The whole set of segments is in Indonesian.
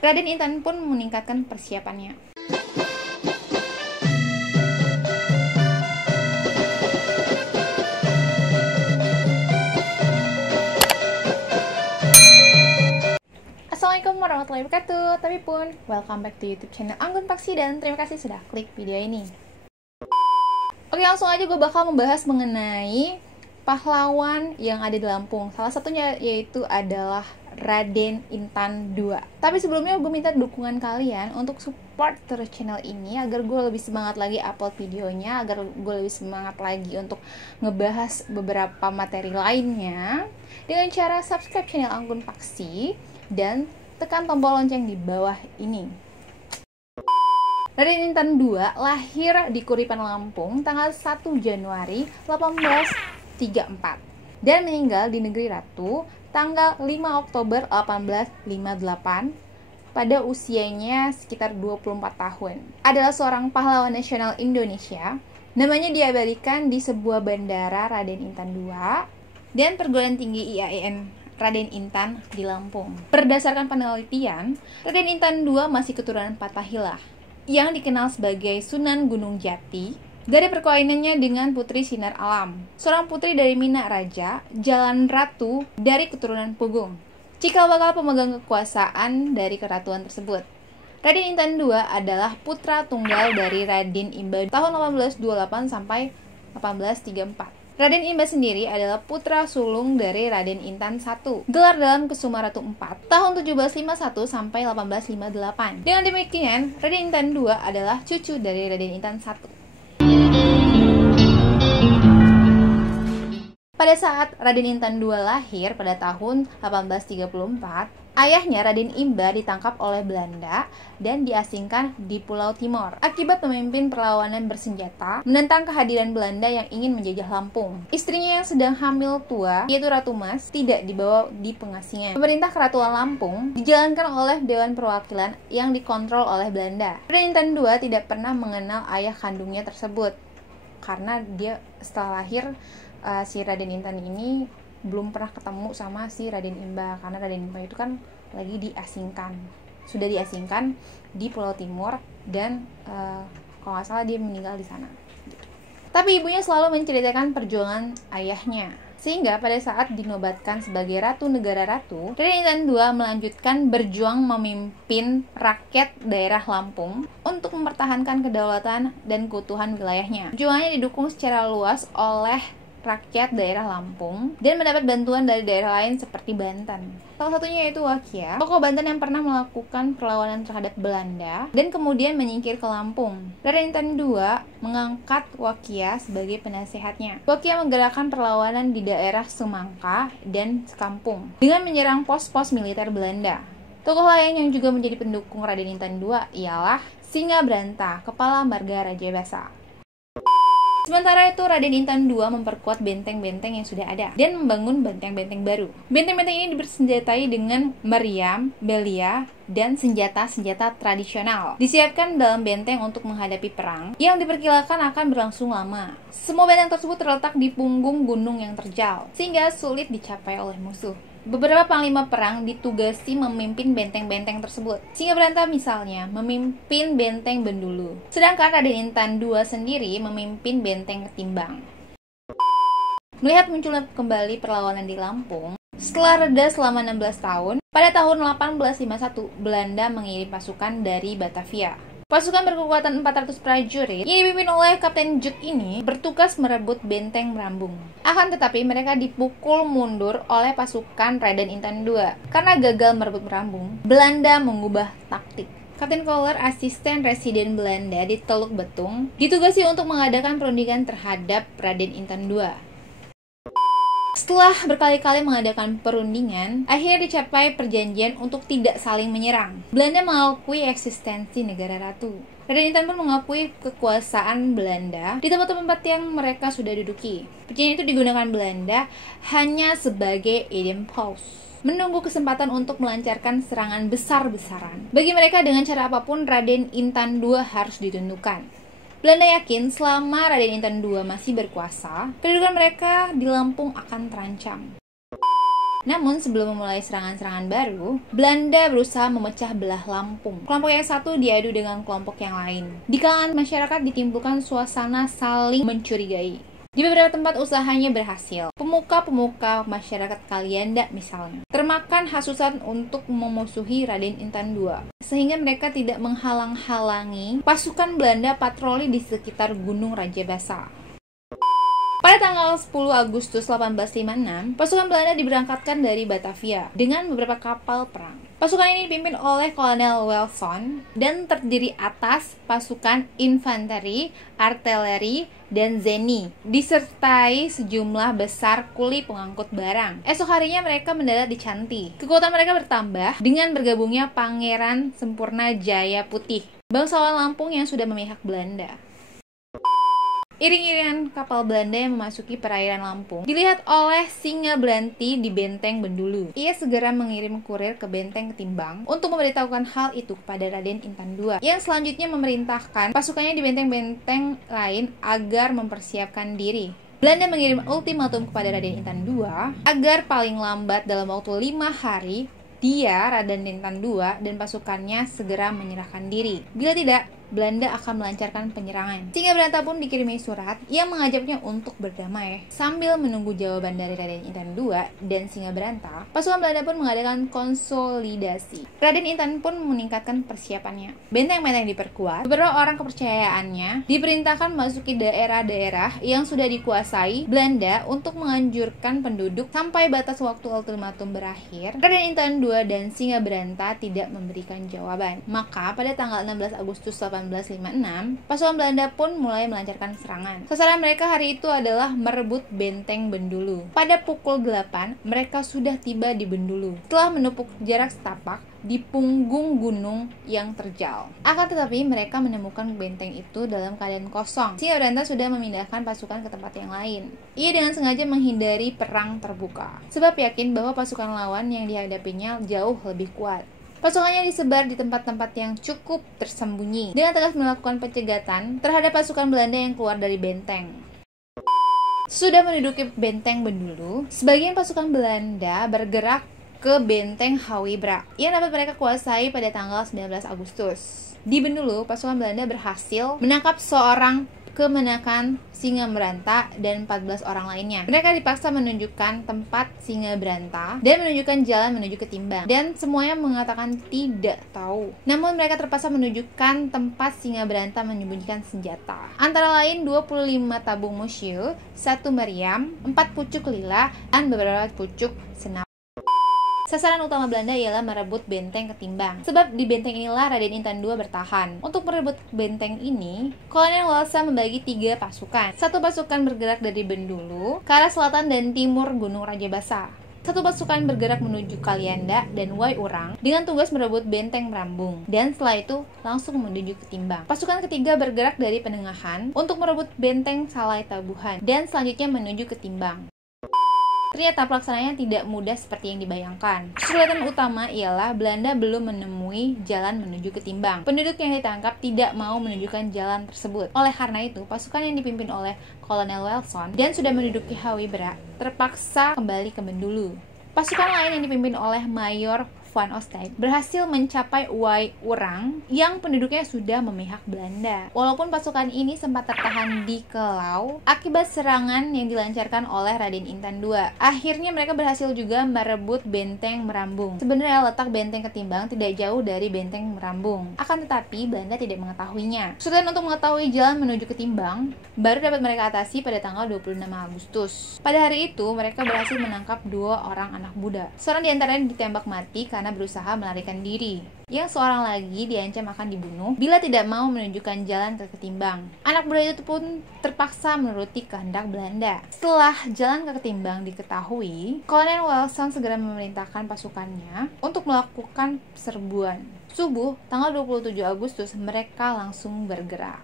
Raden Intan pun meningkatkan persiapannya. Assalamualaikum warahmatullahi wabarakatuh. Tapi pun, welcome back to YouTube channel Anggun Paksi dan terima kasih sudah klik video ini. Oke, langsung aja gue bakal membahas mengenai pahlawan yang ada di Lampung. Salah satunya yaitu adalah Raden Intan II. Tapi sebelumnya gue minta dukungan kalian untuk support terus channel ini agar gue lebih semangat lagi upload videonya, agar gue lebih semangat lagi untuk ngebahas beberapa materi lainnya dengan cara subscribe channel Anggun Paksi dan tekan tombol lonceng di bawah ini. Raden Intan II lahir di Kuripan, Lampung tanggal 1 Januari 1834 dan meninggal di Negeri Ratu tanggal 5 Oktober 1858 pada usianya sekitar 24 tahun. Adalah seorang pahlawan nasional Indonesia. Namanya diabadikan di sebuah bandara Raden Intan II dan perguruan tinggi IAIN Raden Intan di Lampung. Berdasarkan penelitian, Raden Intan II masih keturunan Fathahilah yang dikenal sebagai Sunan Gunung Jati dari perkawinannya dengan Putri Sinar Alam, seorang putri dari Minak Raja, Jalan Ratu dari keturunan Pugung, cikal bakal pemegang kekuasaan dari keratuan tersebut. Raden Intan II adalah putra tunggal dari Raden Imba tahun 1828 sampai 1834. Raden Imba sendiri adalah putra sulung dari Raden Intan I, gelar dalam Kesumaratu IV, tahun 1751 sampai 1858. Dengan demikian, Raden Intan II adalah cucu dari Raden Intan I. Pada saat Raden Intan II lahir pada tahun 1834, ayahnya Raden Imba ditangkap oleh Belanda dan diasingkan di Pulau Timor akibat memimpin perlawanan bersenjata menentang kehadiran Belanda yang ingin menjajah Lampung. Istrinya yang sedang hamil tua, yaitu Ratu Mas, tidak dibawa di pengasingan. Pemerintah Keratuan Lampung dijalankan oleh Dewan Perwakilan yang dikontrol oleh Belanda. Raden Intan II tidak pernah mengenal ayah kandungnya tersebut karena dia setelah lahir si Raden Intan ini belum pernah ketemu sama si Raden Imba karena Raden Imba itu kan lagi sudah diasingkan di Pulau Timur dan kalau nggak salah dia meninggal di sana. Tapi ibunya selalu menceritakan perjuangan ayahnya, sehingga pada saat dinobatkan sebagai Ratu Negara Ratu, Raden Intan II melanjutkan berjuang memimpin rakyat daerah Lampung untuk mempertahankan kedaulatan dan keutuhan wilayahnya. Perjuangannya didukung secara luas oleh rakyat daerah Lampung dan mendapat bantuan dari daerah lain seperti Banten. Salah satunya yaitu Wakia, tokoh Banten yang pernah melakukan perlawanan terhadap Belanda dan kemudian menyingkir ke Lampung. Raden Intan II mengangkat Wakia sebagai penasehatnya. Wakia menggerakkan perlawanan di daerah Semangka dan Sekampung dengan menyerang pos-pos militer Belanda. Tokoh lain yang juga menjadi pendukung Raden Intan II ialah Singabranta, kepala marga Raja Basa. Sementara itu, Raden Intan II memperkuat benteng-benteng yang sudah ada dan membangun benteng-benteng baru. Benteng-benteng ini bersenjatai dengan meriam, belia, dan senjata-senjata tradisional. Disiapkan dalam benteng untuk menghadapi perang yang diperkirakan akan berlangsung lama. Semua benteng tersebut terletak di punggung gunung yang terjal, sehingga sulit dicapai oleh musuh. Beberapa panglima perang ditugasi memimpin benteng-benteng tersebut. Singabranta misalnya memimpin benteng Bendulu, sedangkan Raden Intan II sendiri memimpin benteng Ketimbang. Melihat munculnya kembali perlawanan di Lampung, setelah reda selama 16 tahun, pada tahun 1851 Belanda mengirim pasukan dari Batavia. Pasukan berkekuatan 400 prajurit yang dipimpin oleh Kapten Juk ini bertugas merebut benteng Merambung. Akan tetapi mereka dipukul mundur oleh pasukan Raden Intan II. Karena gagal merebut Merambung, Belanda mengubah taktik. Kapten Kohler, asisten residen Belanda di Teluk Betung, ditugasi untuk mengadakan perundingan terhadap Raden Intan II. Setelah berkali-kali mengadakan perundingan, akhirnya dicapai perjanjian untuk tidak saling menyerang. Belanda mengakui eksistensi negara ratu. Raden Intan pun mengakui kekuasaan Belanda di tempat-tempat yang mereka sudah duduki. Perjanjian itu digunakan Belanda hanya sebagai idem pause, menunggu kesempatan untuk melancarkan serangan besar-besaran. Bagi mereka, dengan cara apapun Raden Intan II harus ditundukkan. Belanda yakin selama Raden Intan II masih berkuasa, kedudukan mereka di Lampung akan terancam. Namun sebelum memulai serangan-serangan baru, Belanda berusaha memecah belah Lampung. Kelompok yang satu diadu dengan kelompok yang lain. Di kalangan masyarakat ditimbulkan suasana saling mencurigai. Di beberapa tempat usahanya berhasil. Pemuka-pemuka masyarakat Kalianda misalnya termakan hasutan untuk memusuhi Raden Intan II, sehingga mereka tidak menghalang-halangi pasukan Belanda patroli di sekitar Gunung Rajabasa. Pada tanggal 10 Agustus 1856, pasukan Belanda diberangkatkan dari Batavia dengan beberapa kapal perang. Pasukan ini dipimpin oleh Kolonel Wilson dan terdiri atas pasukan infanteri, artileri, dan zeni, disertai sejumlah besar kuli pengangkut barang. Esok harinya mereka mendarat di Canti. Kekuatan mereka bertambah dengan bergabungnya Pangeran Sempurna Jaya Putih, bangsawan Lampung yang sudah memihak Belanda. Iring-iringan kapal Belanda yang memasuki perairan Lampung dilihat oleh Singabranti di Benteng Bendulu. Ia segera mengirim kurir ke Benteng Ketimbang untuk memberitahukan hal itu kepada Raden Intan II, yang selanjutnya memerintahkan pasukannya di benteng-benteng lain agar mempersiapkan diri. Belanda mengirim ultimatum kepada Raden Intan II agar paling lambat dalam waktu 5 hari dia, Raden Intan II, dan pasukannya segera menyerahkan diri. Bila tidak, Belanda akan melancarkan penyerangan. Singgabranta pun dikirimi surat yang mengajaknya untuk berdamai. Sambil menunggu jawaban dari Raden Intan II dan Singgabranta, pasukan Belanda pun mengadakan konsolidasi. Raden Intan pun meningkatkan persiapannya. Benteng-benteng diperkuat. Beberapa orang kepercayaannya diperintahkan memasuki daerah-daerah yang sudah dikuasai Belanda untuk menganjurkan penduduk sampai batas waktu ultimatum berakhir. Raden Intan II dan Singgabranta tidak memberikan jawaban. Maka pada tanggal 16 Agustus 1856, pasukan Belanda pun mulai melancarkan serangan. Sasaran mereka hari itu adalah merebut Benteng Bendulu. Pada pukul 8, mereka sudah tiba di Bendulu setelah menepuk jarak setapak di punggung gunung yang terjal. Akan tetapi mereka menemukan benteng itu dalam keadaan kosong. Singgabranta sudah memindahkan pasukan ke tempat yang lain. Ia dengan sengaja menghindari perang terbuka, sebab yakin bahwa pasukan lawan yang dihadapinya jauh lebih kuat. Pasukannya disebar di tempat-tempat yang cukup tersembunyi dengan tegas melakukan pencegatan terhadap pasukan Belanda yang keluar dari benteng. Sudah menduduki Benteng Bendulu, sebagian pasukan Belanda bergerak ke Benteng Hawibra yang dapat mereka kuasai pada tanggal 19 Agustus. Di Bendulu, pasukan Belanda berhasil menangkap seorang kemenakan Singgabranta dan 14 orang lainnya. Mereka dipaksa menunjukkan tempat Singgabranta dan menunjukkan jalan menuju ke Timbang, dan semuanya mengatakan tidak tahu. Namun mereka terpaksa menunjukkan tempat Singgabranta menyembunyikan senjata, antara lain 25 tabung musyil, 1 meriam, 4 pucuk lila, dan beberapa pucuk senap. Sasaran utama Belanda ialah merebut Benteng Ketimbang, sebab di benteng inilah Raden Intan II bertahan. Untuk merebut benteng ini, Kolonel Walsa membagi 3 pasukan. 1 pasukan bergerak dari Bendulu ke arah selatan dan timur Gunung Rajabasa. 1 pasukan bergerak menuju Kalianda dan Waiurang dengan tugas merebut Benteng Merambung, dan setelah itu langsung menuju ke Timbang. Pasukan ketiga bergerak dari Penengahan untuk merebut Benteng Salai Tabuhan dan selanjutnya menuju ke Timbang. Ternyata pelaksananya tidak mudah seperti yang dibayangkan. Kesulitan utama ialah Belanda belum menemui jalan menuju ke Timbang. Penduduk yang ditangkap tidak mau menunjukkan jalan tersebut. Oleh karena itu, pasukan yang dipimpin oleh Kolonel Wilson dan sudah menduduki Hawibra terpaksa kembali ke Bendulu. Pasukan lain yang dipimpin oleh Mayor Van Ostade berhasil mencapai Waiurang yang penduduknya sudah memihak Belanda. Walaupun pasukan ini sempat tertahan di Kelau akibat serangan yang dilancarkan oleh Raden Intan II, akhirnya mereka berhasil juga merebut Benteng Merambung. Sebenarnya letak Benteng Ketimbang tidak jauh dari Benteng Merambung, akan tetapi Belanda tidak mengetahuinya. Kesulitan untuk mengetahui jalan menuju ke Timbang baru dapat mereka atasi pada tanggal 26 Agustus. Pada hari itu mereka berhasil menangkap 2 orang anak muda. Seorang di antaranya ditembak mati karena berusaha melarikan diri. Yang seorang lagi diancam akan dibunuh bila tidak mau menunjukkan jalan ke Ketimbang. Anak muda itu pun terpaksa menuruti kehendak Belanda. Setelah jalan ke Ketimbang diketahui, Kolonel Wilson segera memerintahkan pasukannya untuk melakukan serbuan. Subuh, tanggal 27 Agustus, mereka langsung bergerak.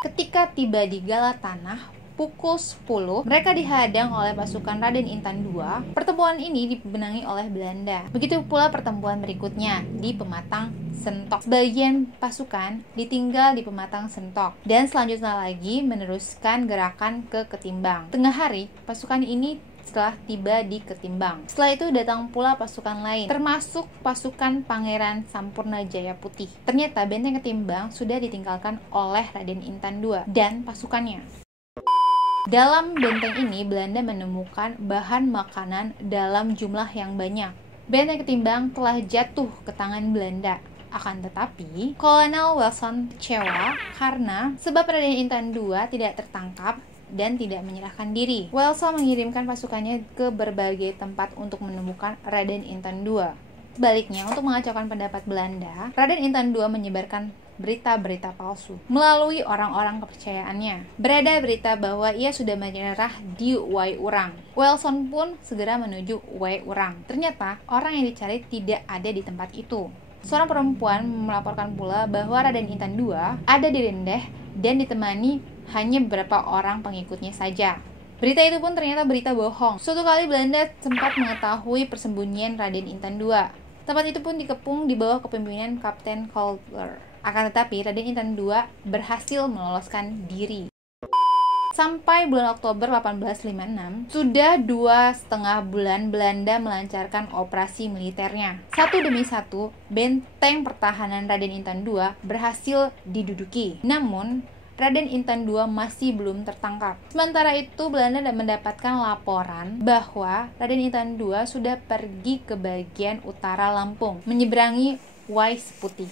Ketika tiba di Galatanah, pukul 10, mereka dihadang oleh pasukan Raden Intan II. Pertempuran ini dibenangi oleh Belanda. Begitu pula pertempuran berikutnya di Pematang Sentok. Sebagian pasukan ditinggal di Pematang Sentok dan selanjutnya lagi meneruskan gerakan ke Ketimbang. Tengah hari, pasukan ini setelah tiba di Ketimbang. Setelah itu datang pula pasukan lain, termasuk pasukan Pangeran Sampurnajaya Putih. Ternyata benteng Ketimbang sudah ditinggalkan oleh Raden Intan II dan pasukannya. Dalam benteng ini, Belanda menemukan bahan makanan dalam jumlah yang banyak. Benteng Ketimbang telah jatuh ke tangan Belanda. Akan tetapi, Kolonel Wilson kecewa karena sebab Raden Intan II tidak tertangkap dan tidak menyerahkan diri. Wilson mengirimkan pasukannya ke berbagai tempat untuk menemukan Raden Intan II. Sebaliknya, untuk mengacaukan pendapat Belanda, Raden Intan II menyebarkan berita-berita palsu melalui orang-orang kepercayaannya. Beredar berita bahwa ia sudah menyerah di Waiurang. Wilson pun segera menuju Waiurang. Ternyata, orang yang dicari tidak ada di tempat itu. Seorang perempuan melaporkan pula bahwa Raden Intan II ada di Rendeh dan ditemani hanya beberapa orang pengikutnya saja. Berita itu pun ternyata berita bohong. Suatu kali Belanda sempat mengetahui persembunyian Raden Intan II. Tempat itu pun dikepung di bawah kepemimpinan Kapten Calder. Akan tetapi Raden Intan II berhasil meloloskan diri. Sampai bulan Oktober 1856, sudah 2,5 bulan Belanda melancarkan operasi militernya. Satu demi satu, benteng pertahanan Raden Intan II berhasil diduduki. Namun, Raden Intan II masih belum tertangkap. Sementara itu, Belanda mendapatkan laporan bahwa Raden Intan II sudah pergi ke bagian utara Lampung, menyeberangi Wais Putih.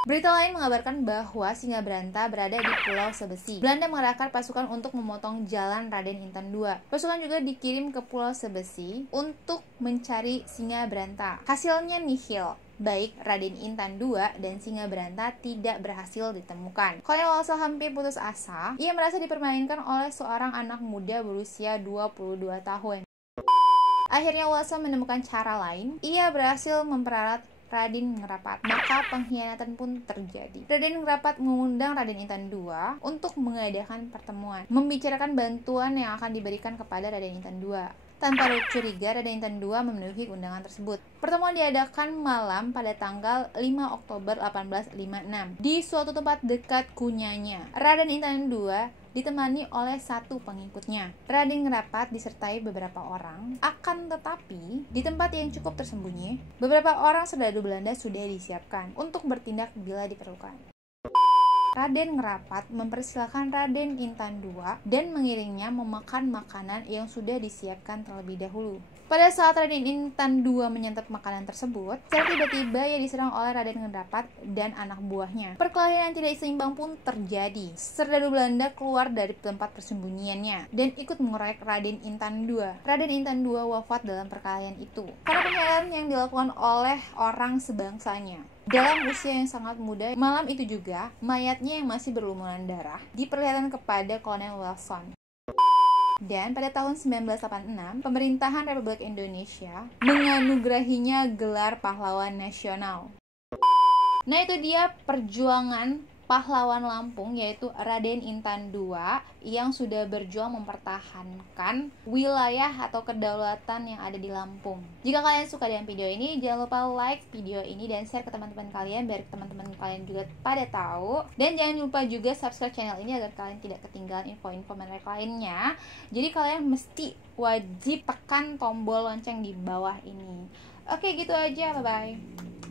Berita lain mengabarkan bahwa Singabranta berada di Pulau Sebesi. Belanda mengerahkan pasukan untuk memotong jalan Raden Intan II. Pasukan juga dikirim ke Pulau Sebesi untuk mencari Singabranta. Hasilnya nihil. Baik Raden Intan II dan Singabranta tidak berhasil ditemukan. Kolonel Walsall hampir putus asa. Ia merasa dipermainkan oleh seorang anak muda berusia 22 tahun. Akhirnya Walsall menemukan cara lain. Ia berhasil memperalat Raden Ngerapat, maka pengkhianatan pun terjadi. Raden Ngerapat mengundang Raden Intan II untuk mengadakan pertemuan, membicarakan bantuan yang akan diberikan kepada Raden Intan II. Tanpa curiga, Raden Intan II memenuhi undangan tersebut. Pertemuan diadakan malam pada tanggal 5 Oktober 1856 di suatu tempat dekat Kunyanya. Raden Intan II ditemani oleh satu pengikutnya. Raden Ngerapat disertai beberapa orang. Akan tetapi, di tempat yang cukup tersembunyi, beberapa orang serdadu Belanda sudah disiapkan untuk bertindak bila diperlukan. Raden Ngerapat mempersilahkan Raden Intan II dan mengiringnya memakan makanan yang sudah disiapkan terlebih dahulu. Pada saat Raden Intan II menyantap makanan tersebut, secara tiba-tiba ia diserang oleh Raden Ngerapat dan anak buahnya. Perkelahian yang tidak seimbang pun terjadi. Serdadu Belanda keluar dari tempat persembunyiannya dan ikut mengeroyok Raden Intan II. Raden Intan II wafat dalam perkelahian itu karena pengkhianatan yang dilakukan oleh orang sebangsanya. Dalam usia yang sangat muda, malam itu juga, mayatnya yang masih berlumuran darah diperlihatkan kepada Kolonel Wilson. Dan pada tahun 1986, pemerintahan Republik Indonesia menganugerahinya gelar pahlawan nasional. Nah, itu dia perjuangan pahlawan Lampung, yaitu Raden Intan II yang sudah berjuang mempertahankan wilayah atau kedaulatan yang ada di Lampung. Jika kalian suka dengan video ini, jangan lupa like video ini dan share ke teman-teman kalian biar teman-teman kalian juga pada tahu. Dan jangan lupa juga subscribe channel ini agar kalian tidak ketinggalan info-info menarik lainnya. Jadi kalian mesti wajib tekan tombol lonceng di bawah ini. Oke, gitu aja. Bye-bye.